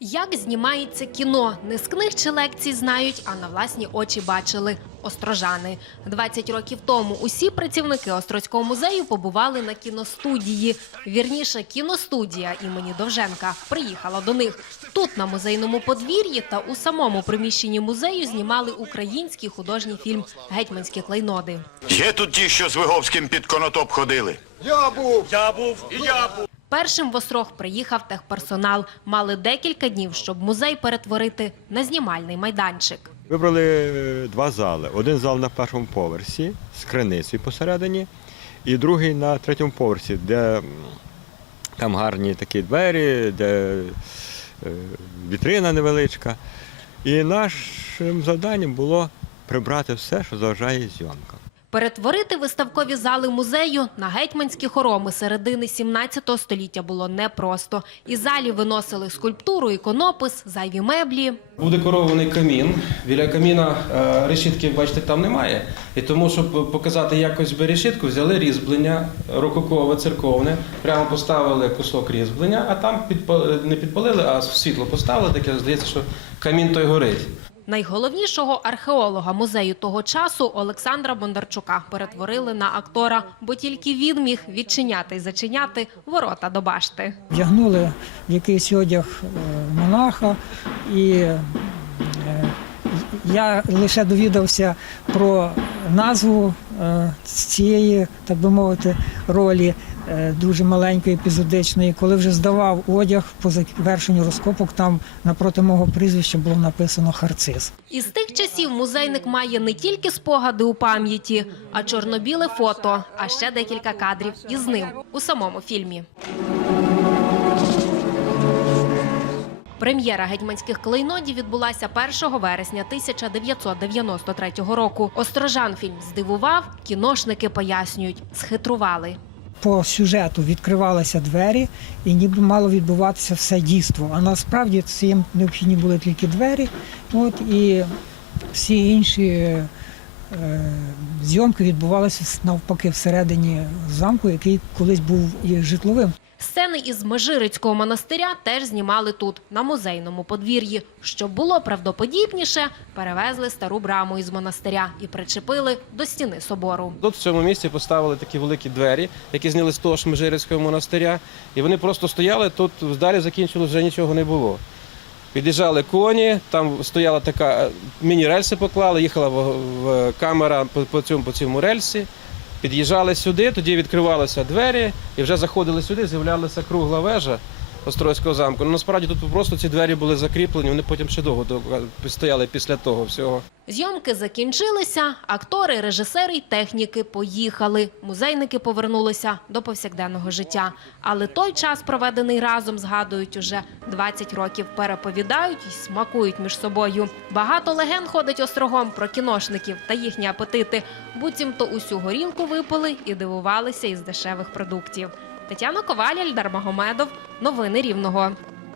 Як знімається кіно? Не з книг чи лекцій знають, а на власні очі бачили. Острожани 20 років тому усі працівники Острозького музею побували на кіностудії. Вірніше, кіностудія імені Довженка приїхала до них. Тут на музейному подвір'ї та у самому приміщенні музею знімали український художній фільм Гетьманські клейноди. Є тут ті, що з Виговським під конотоп ходили. Я був. Я був і я був. Першим в Острог приїхав техперсонал. Мали декілька днів, щоб музей перетворити на знімальний майданчик. Вибрали е, два зали. Один зал на першому поверсі з криницею посередині, і другий на третьому поверсі, де там гарні такі двері, де е, вітрина невеличка. І нашим завданням було прибрати все, що заважає зйомкам. Перетворити виставкові зали музею на гетьманські хороми середини 17 століття було непросто. Із залі виносили скульптуру, іконопис, зайві меблі. Був декорований камін. Біля каміна е, решітки, бачите, там немає. І тому, щоб показати якось би решітку, взяли різьблення рококове, церковне, прямо поставили кусок різьблення, а там підпа- не підпалили, а світло поставили, таке здається, що камін той горить. Найголовнішого археолога музею того часу Олександра Бондарчука перетворили на актора, бо тільки він міг відчиняти і зачиняти ворота до башти. вдягнули якийсь одяг е, монаха, і е, я лише довідався про назву е, цієї, так би мовити, ролі е, дуже маленької епізодичної. Коли вже здавав одяг по завершенню розкопок, там напроти мого прізвища було написано Харциз. Із тих часів музейник має не тільки спогади у пам'яті, а чорно-біле фото, а ще декілька кадрів із ним у самому фільмі. Прем'єра гетьманських клейнодів відбулася 1 вересня 1993 року. Острожан фільм здивував, кіношники пояснюють, схитрували. По сюжету відкривалися двері, і ніби мало відбуватися все дійство. А насправді цим необхідні були тільки двері, от і всі інші зйомки відбувалися навпаки всередині замку, який колись був житловим. Сцени із Межирицького монастиря теж знімали тут, на музейному подвір'ї. Щоб було правдоподібніше, перевезли стару браму із монастиря і причепили до стіни собору. Тут в цьому місці поставили такі великі двері, які зняли з того ж Межирицького монастиря, і вони просто стояли, тут далі закінчилось, вже нічого не було. Під'їжджали коні, там стояла така е, міні-рельси поклали, їхала в, в камера по, по, цьому, по цьому рельсі. Під'їжджали сюди, тоді відкривалися двері і вже заходили сюди, з'являлася кругла вежа Острозького замку. Ну, насправді тут просто ці двері були закріплені, вони потім ще довго до- стояли після того всього. Зйомки закінчилися, актори, режисери й техніки поїхали. Музейники повернулися до повсякденного життя. Але той час, проведений разом, згадують уже 20 років, переповідають і смакують між собою. Багато легенд ходить острогом про кіношників та їхні апетити. Буцімто усю горілку випили і дивувалися із дешевих продуктів. Тетяна Коваль, Альдар Магомедов. Новини Рівного.